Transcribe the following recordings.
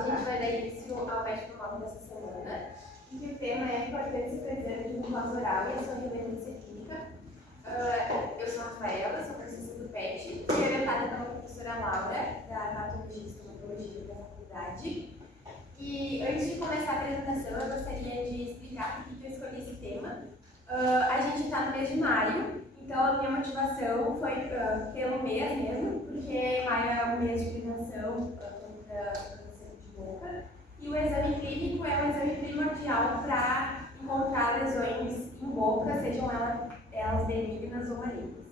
A gente vai dar início ao médico nome dessa semana, e que o tema é a importância do exame de mucosa oral e a sua relevância clínica. Eu sou a Rafaela, sou professora do PET, fui orientada pela professora Laura, da Patologia e Estomatologia da faculdade. E antes de começar a apresentação, eu gostaria de explicar por que eu escolhi esse tema. A gente está no mês de maio, então a minha motivação foi pelo mês mesmo, porque maio é o mês de prevenção contra câncer de boca. E o exame clínico é um exame primordial para encontrar lesões em boca, sejam elas benignas ou malignas.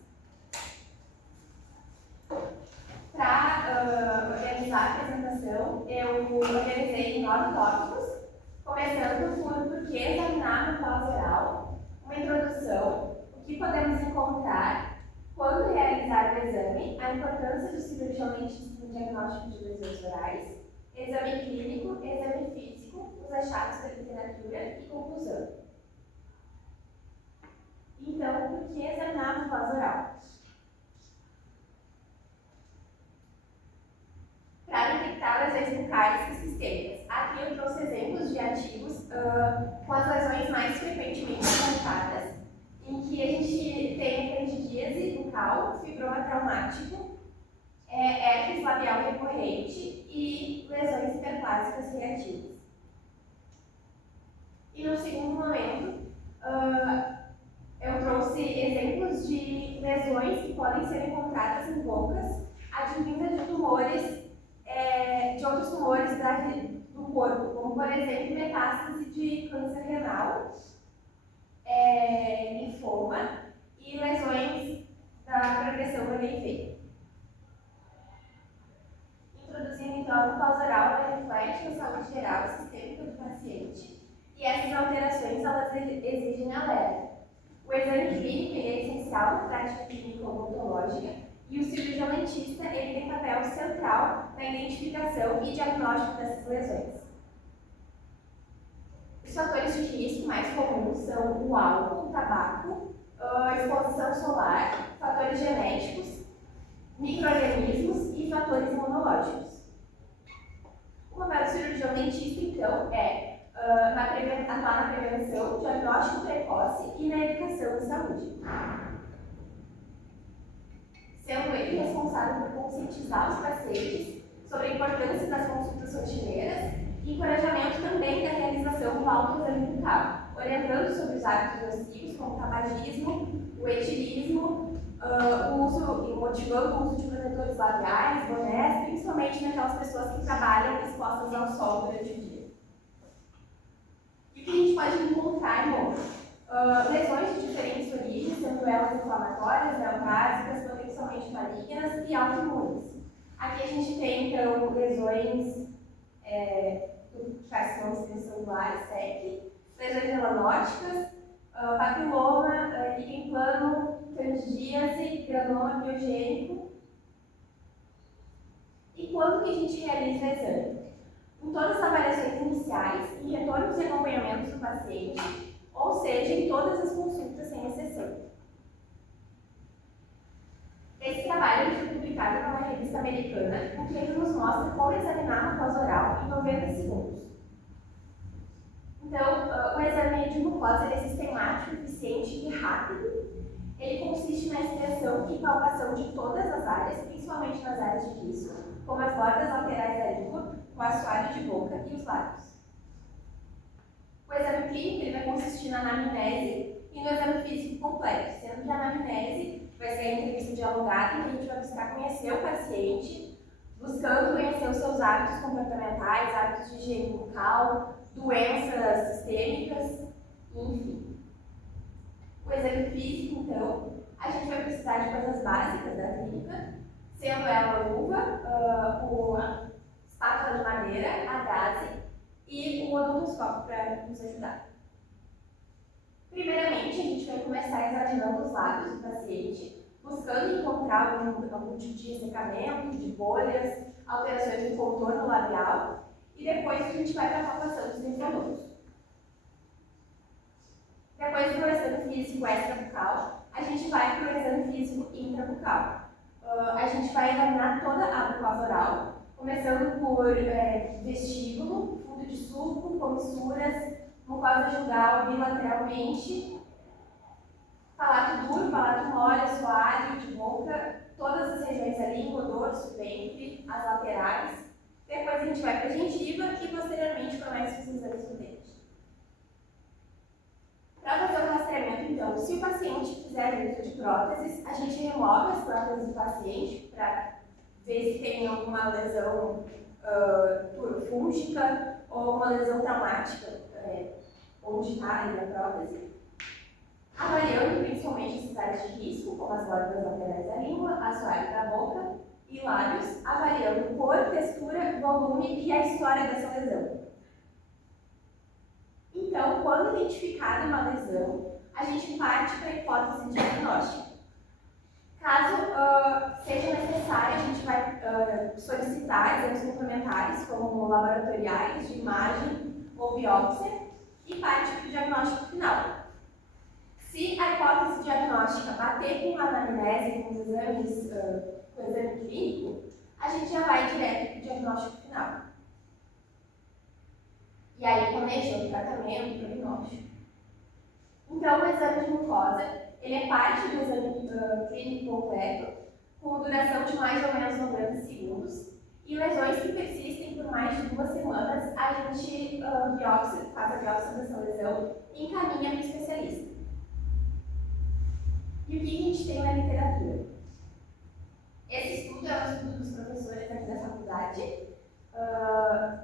Para organizar a apresentação, eu organizei 9 tópicos, começando por que examinar a mucosa oral, uma introdução, o que podemos encontrar, quando realizar o exame, a importância do cirurgião dentista no diagnóstico de lesões orais, exame clínico, exame físico, os achados da literatura e conclusão. Então, por que examinar a mucosa oral? Para detectar lesões bucais e sistêmicas. Aqui eu trouxe exemplos de artigos com as lesões mais frequentemente encontradas, em que a gente tem candidíase bucal, fibroma traumático, herpes labial recorrente e lesões hiperplásicas reativas. E no segundo momento, eu trouxe exemplos de lesões que podem ser encontradas em bocas advindas de tumores, de outros tumores do corpo, como por exemplo metástase de câncer renal, linfoma e lesões da progressão do HIV. Introduzindo então a mucosa oral, ela reflete a saúde geral e sistêmica do paciente, e essas alterações elas exigem alerta. O exame clínico é essencial na prática clínica odontológica, e o cirurgião dentista ele tem papel central na identificação e diagnóstico dessas lesões. Os fatores de risco mais comuns são o álcool, o tabaco, a exposição solar, fatores genéticos, micro-organismos e fatores imunológicos. O papel do cirurgião dentista, então, é atuar na prevenção, diagnóstico precoce e na educação de saúde, sendo ele responsável por conscientizar os pacientes sobre a importância das consultas rotineiras e encorajamento também da realização do autoexame bucal, orientando sobre os hábitos nocivos como o tabagismo, o etilismo, e motivando o uso de protetores labiais, bonés, principalmente naquelas pessoas que trabalham expostas ao sol durante o dia. E o que a gente pode encontrar em boca? Lesões de diferentes origens, sendo elas inflamatórias, neoplásicas, potencialmente malignas e autoimunes. Aqui a gente tem, então, lesões do carcinoma celular, SEC, lesões melanóticas, papiloma, líquen plano, candidíase, granuloma biogênico. E quando que a gente realiza o exame? Em todas as avaliações iniciais, em retornos e acompanhamentos do paciente, ou seja, em todas as consultas sem exceção. Esse trabalho foi publicado numa revista americana, em que ele nos mostra como examinar a mucosa oral em 90 segundos. Então, o exame de mucosa é sistemático, eficiente e rápido. Ele consiste na expressão e palpação de todas as áreas, principalmente nas áreas de risco, como as bordas laterais da língua, o assoalho de boca e os lábios. O exame clínico ele vai consistir na anamnese e no exame físico completo, sendo que a anamnese vai ser a entrevista dialogada, em que a gente vai buscar conhecer o paciente, buscando conhecer os seus hábitos comportamentais, hábitos de higiene bucal, doenças sistêmicas, enfim. O exame físico, então, a gente vai precisar de coisas básicas da clínica, sendo ela a luva, a espátula de madeira, a gaze e o odontoscópio para nos ajudar. Primeiramente, a gente vai começar examinando os lábios do paciente, buscando encontrar algum tipo de ressecamento, de bolhas, alterações do contorno labial, e depois a gente vai para a palpação dos linfonodos. Depois do exame físico extrabucal, a gente vai para o exame físico intrabucal. A gente vai examinar toda a mucosa oral, começando por vestíbulo, fundo de sulco, comissuras, mucosa jugal bilateralmente, palato duro, palato mole, assoalho, de boca, todas as regiões da língua, dorso, ventre, as laterais. Depois a gente vai para a gengiva e posteriormente começa os exames do dente. Para fazer o rastreamento, então, se o paciente fizer uso de próteses, a gente remove as próteses do paciente para ver se tem alguma lesão fúngica ou uma lesão traumática onde está a prótese. Avaliando principalmente esses áreas de risco, como as bordas laterais da língua, assoalho da boca e lábios, avaliando cor, textura, volume e a história dessa lesão. Então, quando identificada uma lesão, a gente parte para a hipótese diagnóstica. Caso seja necessário, a gente vai solicitar exames complementares, como laboratoriais, de imagem ou biópsia, e parte para o diagnóstico final. Se a hipótese diagnóstica bater com a anamnese, com os exames, com o exame clínico, a gente já vai direto para o diagnóstico final. E aí começa o tratamento, o prognóstico. Então, o exame de mucosa, ele é parte do exame clínico completo, com duração de mais ou menos 90 segundos. E lesões que persistem por mais de 2 semanas, a gente faz a biópsia dessa lesão e encaminha para o especialista. E o que a gente tem na literatura? Esse estudo é um estudo dos professores aqui da faculdade,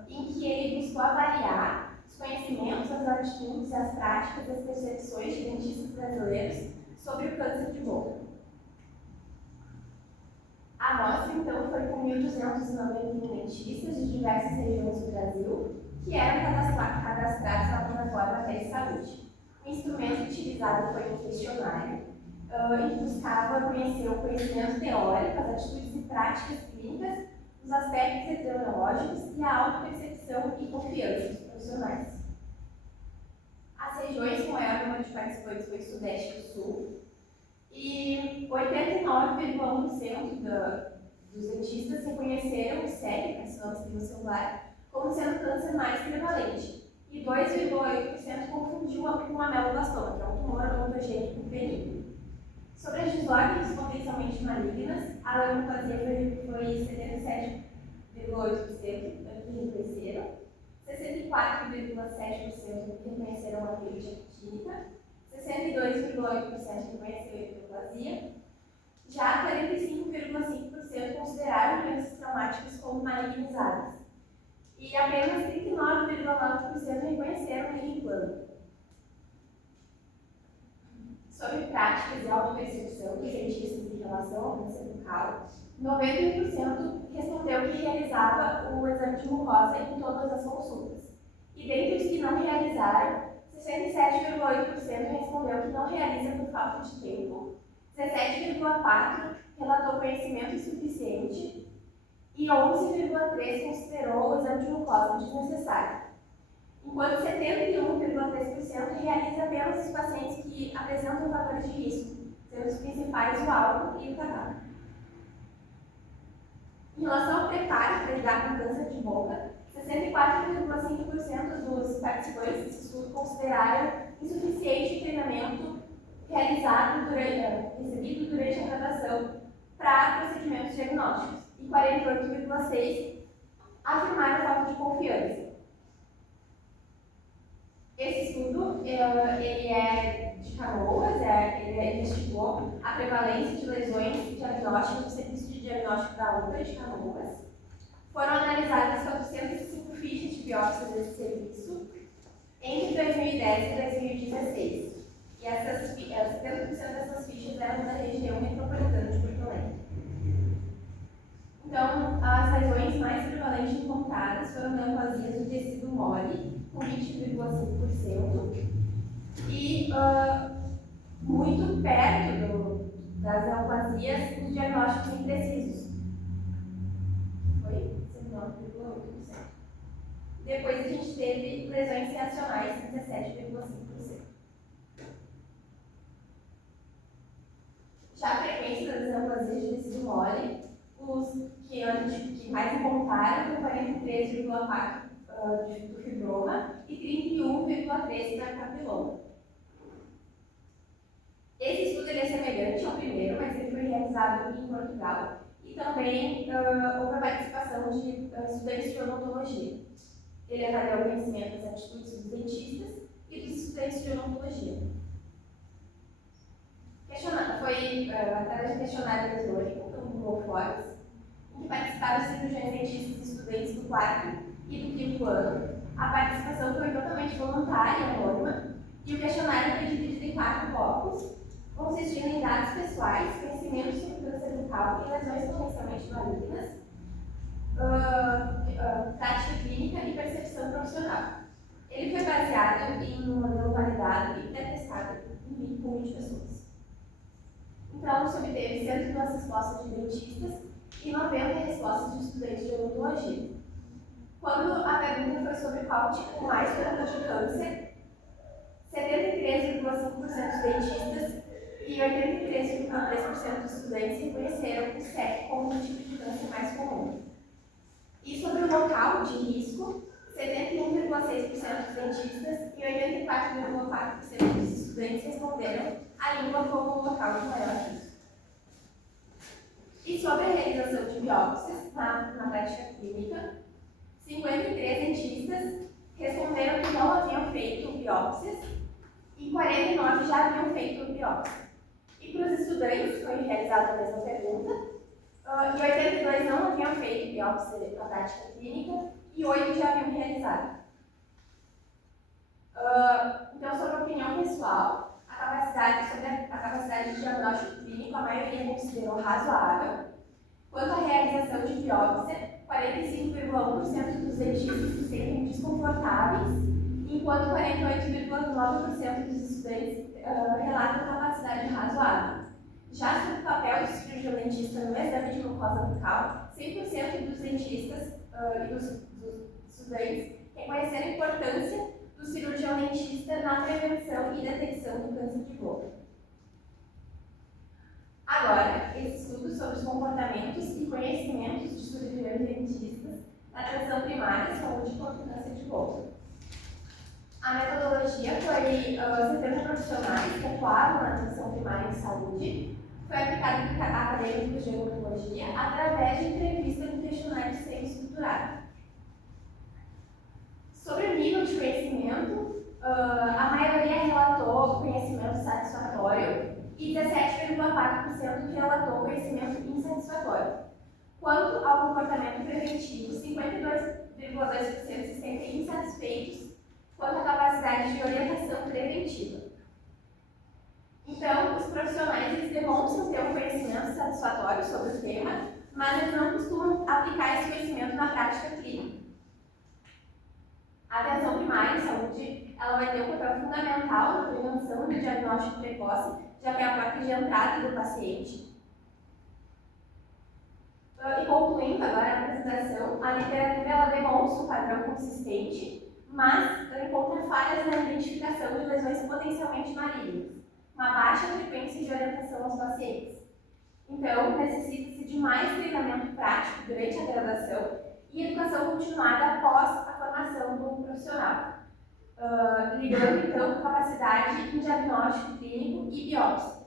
em que ele buscou avaliar os conhecimentos, as atitudes, as práticas, as percepções de dentistas brasileiros sobre o câncer de boca. A amostra, então, foi com 1.291 dentistas de diversas regiões do Brasil, que eram cadastrados na plataforma Teste Saúde. O instrumento utilizado foi um questionário, em que buscava conhecer o conhecimento teórico, as atitudes e práticas clínicas, os aspectos epidemiológicos e a autopercepção e confiança dos profissionais. As regiões com maior número de participantes foi Sudeste e Sul, e 89,1% dos dentistas reconheceram o CEP, carcinoma espinocelular, como sendo o câncer mais prevalente, e 2,8% confundiu com mameloblastoma, que é um tumor odontogênico benigno. Sobre as desordens potencialmente malignas, a leucoplasia foi 77,8% que reconheceram, 64,7% que reconheceram a crítica clínica, 62,8% reconheceram a leucoplasia, já 45,5% consideraram doenças traumáticas como malignizadas, e apenas 39,9% reconheceram o implante. Sobre práticas e autopercepção dos dentistas em relação ao câncer bucal, 91% respondeu que realizava o exame de mucosa em todas as consultas. E dentre os que não realizaram, 67,8% respondeu que não realiza por falta de tempo, 17,4% relatou conhecimento insuficiente e 11,3% considerou o exame de mucosa desnecessário. Enquanto 71,3% realiza apenas os pacientes que apresentam fatores de risco, sendo os principais o álcool e o tabaco. Em relação ao preparo para lidar com câncer de boca, 64,5% dos participantes desse estudo consideraram insuficiente o treinamento recebido durante a graduação para procedimentos diagnósticos, e 48,6% afirmaram falta de confiança. Esse estudo ele é de Canoas, ele investigou a prevalência de lesões diagnósticas no serviço de diagnóstico da UPA de Canoas. Foram analisadas 405 fichas de biópsia desse serviço entre 2010 e 2016. E 70% dessas fichas eram da região metropolitana de Porto Alegre. Então, as lesões mais prevalentes encontradas foram neoplasias do tecido mole, com 20,5%, e muito perto das neoplasias, os diagnósticos imprecisos. Foi 19,8%. Depois a gente teve lesões reacionais, 17,5%. Já a frequência das neoplasias de tecido mole, os que de mais involuntário, com 43,4% do fibroma e 31,3% da papiloma. Esse estudo ele é semelhante ao primeiro, mas ele foi realizado em Portugal e também houve a participação de estudantes de odontologia. Ele avaliou o conhecimento das atitudes dos dentistas e dos estudantes de odontologia. Foi através de questionário eletrônico, pelo Google Forms, em que participaram cirurgiões dentistas e estudantes do quarto e do quinto ano. A participação foi totalmente voluntária e anônima, e o questionário foi dividido em 4 blocos, consistindo em dados pessoais, conhecimentos sobre câncer bucal e lesões potencialmente malignas, prática clínica e percepção profissional. Ele foi baseado em um modelo validado e pré-testado com 20 pessoas. Então, se obteve 102 respostas de dentistas e 90 respostas de estudantes de odontologia. Quando a pergunta foi sobre qual tipo mais comum de câncer, 73,5% dos dentistas e 83,3% dos estudantes reconheceram o SEC como o tipo de câncer mais comum. E sobre o local de risco, 71,6% dos dentistas e 84,4% dos estudantes responderam a língua como o local de maior risco. E sobre a realização de biópsias na prática clínica, 53 dentistas responderam que não haviam feito biópsias e 49 já haviam feito biópsia. E para os estudantes foi realizada a mesma pergunta, e 82 não haviam feito biópsia na prática clínica e 8 já haviam realizado. Então, sobre a opinião pessoal, sobre a capacidade de diagnóstico clínico, a maioria considerou razoável. Quanto à realização de biópsia, 45,1% dos dentistas se sentem desconfortáveis, enquanto 48,9% dos estudantes relatam capacidade razoável. Já sobre o papel do cirurgião dentista no exame de mucosa bucal, 100% dos dentistas e dos estudantes reconheceram a importância do cirurgião dentista na prevenção e detecção do câncer de boca. Agora, esse estudo sobre os comportamentos e conhecimentos de cirurgiões dentistas na atenção primária, saúde contra o câncer de boca. A metodologia foi 70 profissionais que atuavam na atenção primária de saúde. Foi aplicado por acadêmicos de odontologia através de entrevista no questionário semi-estruturado. Sobre o nível de conhecimento, a maioria relatou conhecimento satisfatório e 17,4% relatou conhecimento insatisfatório. Quanto ao comportamento preventivo, 52,2% se sentem insatisfeitos quanto à capacidade de orientação preventiva. Então, os profissionais eles demonstram ter um conhecimento satisfatório sobre o tema, mas eles não costumam aplicar esse conhecimento na prática clínica. A atenção primária em saúde ela vai ter um papel fundamental na prevenção e no diagnóstico precoce, já que é a porta de entrada do paciente. E concluindo agora a apresentação, a literatura ela demonstra um padrão consistente, mas encontra falhas na identificação de lesões potencialmente malignas, uma baixa frequência de orientação aos pacientes. Então, necessita-se de mais treinamento prático durante a graduação e educação continuada após a formação do profissional, ligando então capacidade em diagnóstico clínico e biópsia.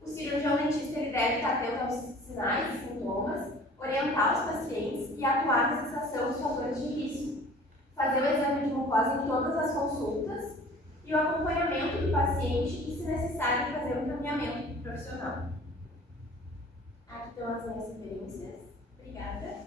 O cirurgião dentista ele deve estar atento aos sinais e sintomas, orientar os pacientes e atuar na cessação dos fatores de risco, fazer o exame de mucosa em todas as consultas e o acompanhamento do paciente e, se necessário, fazer um encaminhamento profissional. Aqui estão as minhas referências. Obrigada.